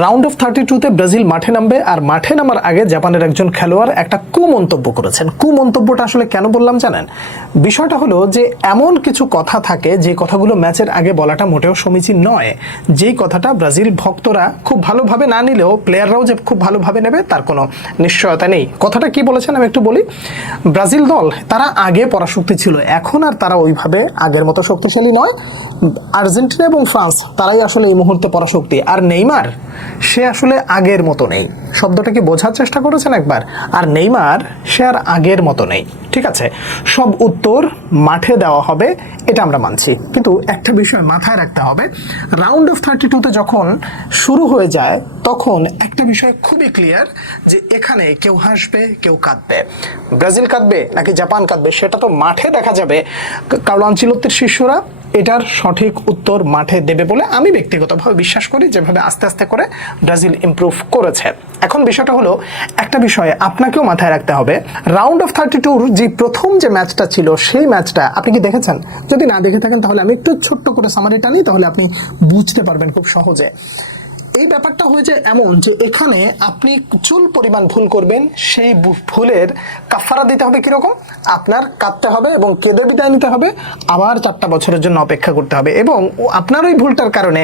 Round of 32-তে Brazil মাঠে নামবে, আর মাঠে নামার আগে জাপানের একজন খেলোয়াড় একটা কুমন্তব্য করেছেন। কুমন্তব্যটা আসলে কেন বললাম জানেন? বিষয়টা হলো যে এমন কিছু কথা থাকে যে কথাগুলো ম্যাচের আগে বলাটা মোটেও সমীচীন নয়, যেই কথাটা ব্রাজিল ভক্তরা খুব ভালোভাবে না নিলেও প্লেয়াররাও যে খুব ভালোভাবে নেবে তার কোনো নিশ্চয়তা নেই। কথাটা কি বলেছেন আমি একটু বলি। ব্রাজিল দল তারা আগে পরাশক্তি ছিল, এখন আর তারা ওইভাবে আগের মতো শক্তিশালী নয়। আর্জেন্টিনা এবং ফ্রান্স তারাই আসলে এই মুহূর্তে পরাশক্তি, আর নেইমার সে আসলে আগের মতো নেই। শব্দটা কি বোঝার চেষ্টা করেছেন একবার? আর নেইমার সে আর আগের মতো নেই। ঠিক আছে, সব উত্তর মাঠে দেওয়া হবে, এটা আমরা মানছি, কিন্তু একটা বিষয় মাথায় রাখতে হবে, রাউন্ড অফ 32-তে যখন শুরু হয়ে যায় তখন একটা বিষয় খুবই ক্লিয়ার যে এখানে কেউ হাসবে কেউ কাঁদবে। ব্রাজিল কাঁদবে নাকি জাপান কাঁদবে সেটা তো মাঠে দেখা যাবে। কার্লো আনচেলত্তির শিষ্যরা এটার সঠিক উত্তর মাঠে দেবে বলে আমি ব্যক্তিগতভাবে বিশ্বাস করি, যেভাবে আস্তে আস্তে করে ব্রাজিল ইমপ্রুভ করেছে। এখন বিষয়টা হলো, একটা বিষয়ে আপনাকেও মাথায় রাখতে হবে, রাউন্ড অফ 32-র যে প্রথম যে ম্যাচটা ছিল সেই ম্যাচটা আপনি কি দেখেছেন? যদি না দেখে থাকেন তাহলে আমি একটু ছোট্ট করে সামারিটা নিই, তাহলে আপনি বুঝতে পারবেন খুব সহজে। এই ব্যাপারটা হয়েছে এমন যে এখানে আপনি চুল পরিমাণ ভুল করবেন, সেই ভুলের কাফারা দিতে হবে কিরকম? আপনার কাঁদতে হবে এবং কেঁদে বিদায় নিতে হবে, আবার 4টা বছরের জন্য অপেক্ষা করতে হবে, এবং আপনার ওই ভুলটার কারণে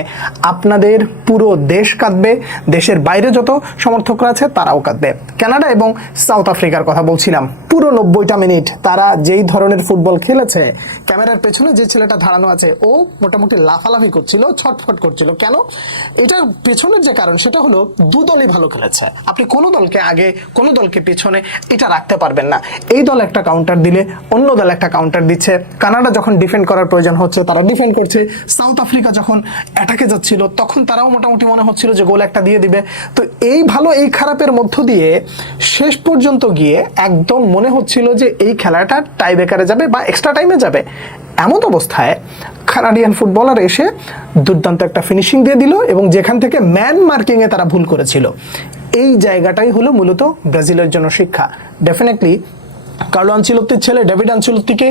আপনাদের পুরো দেশ কাঁদবে, দেশের বাইরে যত সমর্থকরা আছে তারাও কাঁদবে। কানাডা এবং সাউথ আফ্রিকার কথা বলছিলাম, পুরো 90টা মিনিট তারা যেই ধরনের ফুটবল খেলেছে, ক্যামেরার পেছনে যে ছেলেটা দাঁড়ানো আছে ও মোটামুটি লাফালাফি করছিল, ছটফট করছিল। কেন? এটা পেছনের যে কারণ সেটা হলো দু দলই ভালো খেলেছে। আপনি কোনো দলকে আগে কোনো দলকে পেছনে এটা রাখতে পারবেন না। এই দল একটা কাউন্টার দিলে অন্য দল একটা কাউন্টার দিচ্ছে। কানাডা যখন ডিফেন্ড করার প্রয়োজন হচ্ছে তারা ডিফেন্ড করছে। সাউথ আফ্রিকা যখন অ্যাটাকে যাচ্ছিল তখন তারাও মোটামুটি মনে হচ্ছিল যে গোল একটা দিয়ে দিবে। তো এই ভালো এই খারাপের মধ্য দিয়ে শেষ পর্যন্ত গিয়ে একদম মনে হচ্ছিল যে এই খেলাটা টাই ব্রেকারে যাবে বা এক্সট্রা টাইমে যাবে। এমন অবস্থায় কানাডিয়ান ফুটবলার এসে দুর্দান্ত একটা ফিনিশিং দিয়ে দিল, এবং যেখান থেকে ম্যান মার্কিংয়ে তারা ভুল করেছিল, এই জায়গাটাই হলো মূলত ব্রাজিলের জন্য শিক্ষা। ডেফিনেটলি কার্লো আনচেলত্তির ছেলে ডেভিড আনচেলত্তিকে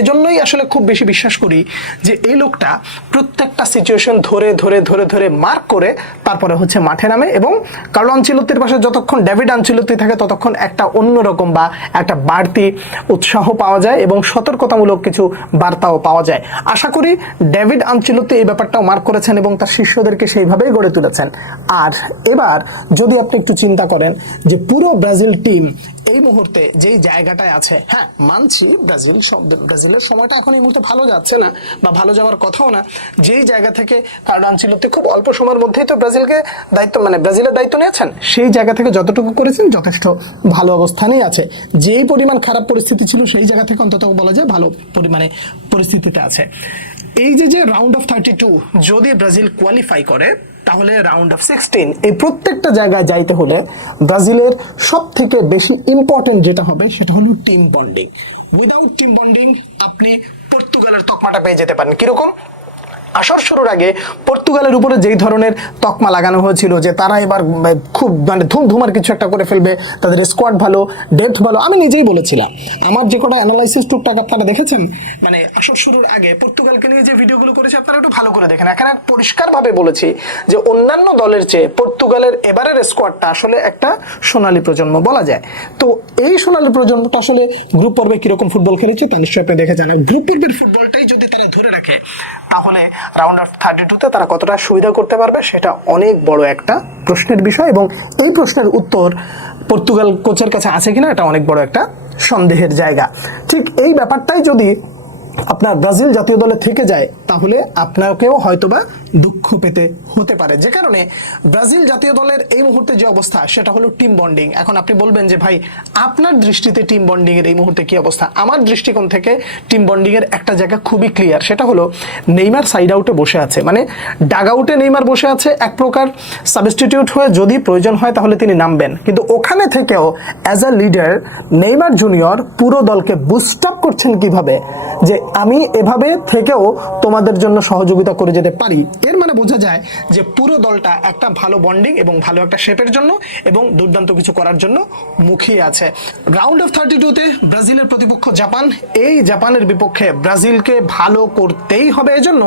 এজন্যই আসলে খুব বেশি বিশ্বাস করি যে এই লোকটা প্রত্যেকটা সিচুয়েশন ধরে ধরে ধরে ধরে মার্ক করে তারপরে হচ্ছে মাঠে নামে, এবং কার্লো আনচেলত্তির পাশে যতক্ষণ ডেভিড আনচেলত্তি থাকে ততক্ষণ একটা অন্যরকম বা একটা বাড়তি উৎসাহ পাওয়া যায় এবং সতর্কতামূলক কিছু বার্তাও পাওয়া যায়। আশা করি ডেভিড আনচেলত্তি এই ব্যাপারটাও মার্ক করেছেন এবং তার শিষ্যদেরকে সেইভাবেই গড়ে তুলেছেন। আর এবার যদি আপনি একটু চিন্তা করেন যে পুরো ব্রাজিল টিম এই মুহূর্তে যেই জায়গাটায় আছে, হ্যাঁ মানছি ব্রাজিলের সময়টা এখন এই মুহূর্তে ভালো যাচ্ছে না বা ভালো যাওয়ার কথাও না, যেই জায়গা থেকে কার্লো আনচেলত্তি খুব অল্প সময়ের মধ্যেই তো ব্রাজিলের দায়িত্ব নিয়েছেন, সেই জায়গা থেকে যতটুকু করেছেন যথেষ্ট ভালো অবস্থানেই আছে। যেই পরিমাণ খারাপ পরিস্থিতি ছিল সেই জায়গা থেকে অন্তত বলা যায় ভালো পরিমাণে পরিস্থিতিতে আছে। এই যে রাউন্ড অফ 32 যদি ব্রাজিল কোয়ালিফাই করে তাহলে রাউন্ড অফ 16 এই প্রত্যেকটা জায়গায় যাইতে হলে ব্রাজিলের সব থেকে বেশি ইম্পর্টেন্ট যেটা হবে সেটা হলো team bonding. Without team bonding আপনি পর্তুগালের তকমাটা পেয়ে যেতে পারেন। কিরকম? আসর শুরুর আগে পর্তুগালের উপরে যেই ধরনের তকমা লাগানো হয়েছিল যে তারা এবার খুব ধুমধুমার কিছু একটা করে ফেলবে, তাদের স্কোয়াড ভালো, ডেপথ ভালো, আমি নিজেই বলেছিলাম। আমার যে কটা অ্যানালাইসিস টুকটাক আপনারা দেখেছেন, আসর শুরুর আগে পর্তুগালকে নিয়ে যে ভিডিওগুলো করেছি আপনারা একটু ভালো করে দেখেন। এখানে পরিষ্কারভাবে বলেছি যে অন্যান্য দলের চেয়ে পর্তুগালের এবারের স্কোয়াডটা আসলে একটা সোনালী প্রজন্ম বলা যায়। তো এই সোনালী প্রজন্মটা আসলে গ্রুপ পর্বে কিরকম ফুটবল খেলেছে তা নিশ্চয়ই আপনি দেখে জানেন। গ্রুপ পর্বের ফুটবলটাই যদি তারা ধরে রাখে তাহলে রাউন্ড অফ 32-তে তারা কতটা সুবিধা করতে পারবে সেটা অনেক বড় একটা প্রশ্নের বিষয়, এবং এই প্রশ্নের উত্তর পর্তুগাল কোচের কাছে আছে কিনা এটা অনেক বড় একটা সন্দেহের জায়গা। ঠিক এই ব্যাপারটাই যদি আপনার ব্রাজিল জাতীয় দলে থেকে যায় তাহলে আপনাকেও হয়তোবা দুঃখ পেতে হতে পারে। যে কারণে ব্রাজিল জাতীয় দলের এই মুহূর্তে যে অবস্থা সেটা হলো টিম বন্ডিং। এখন আপনি বলবেন যে ভাই আপনার দৃষ্টিতে টিম বন্ডিং এর এই মুহূর্তে কি অবস্থা? আমার দৃষ্টিকোণ থেকে টিম বন্ডিং এর একটা জায়গা খুবই ক্লিয়ার, সেটা হলো নেইমার সাইড আউটে বসে আছে, ডাগ আউটে নেইমার বসে আছে এক প্রকার সাবস্টিটিউট হয়ে, যদি প্রয়োজন হয় তাহলে তিনি নামবেন, কিন্তু ওখানে থেকেও as a leader Neymar junior পুরো দলকে বুস্ট আপ করছেন কিভাবে যে আমি এভাবে থেকেও তোমাদের জন্য সহযোগিতা করে যেতে পারি। এর মানে বোঝা যায় যে পুরো দলটা একটা ভালো বন্ডিং এবং ভালো একটা শেপের জন্য এবং দুর্দান্ত কিছু করার জন্য মুখিয়ে আছে। রাউন্ড অফ 32-তে ব্রাজিলের প্রতিপক্ষ জাপান। এই জাপানের বিপক্ষে ব্রাজিলকে ভালো করতেই হবে। এজন্য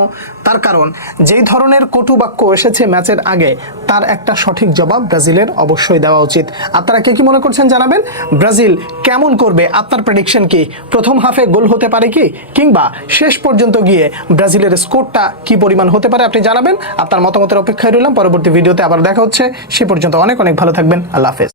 তার কারণ যেই ধরনের কটু বাক্য এসেছে ম্যাচের আগে, তার একটা সঠিক জবাব ব্রাজিলের অবশ্যই দেওয়া উচিত। আপনারা কে কি মনে করছেন জানাবেন। ব্রাজিল কেমন করবে, আপনার প্রেডিকশন কি? প্রথম হাফে গোল হতে পারে কি, কিংবা শেষ পর্যন্ত গিয়ে ব্রাজিলের স্কোরটা কি পরিমাণ হতে পারে আপনি জানাবেন। আপনার মতামতের অপেক্ষায় রইলাম। পরবর্তী ভিডিওতে আবার দেখা হচ্ছে। সে পর্যন্ত অনেক অনেক ভালো থাকবেন। আল্লাহ হাফেজ।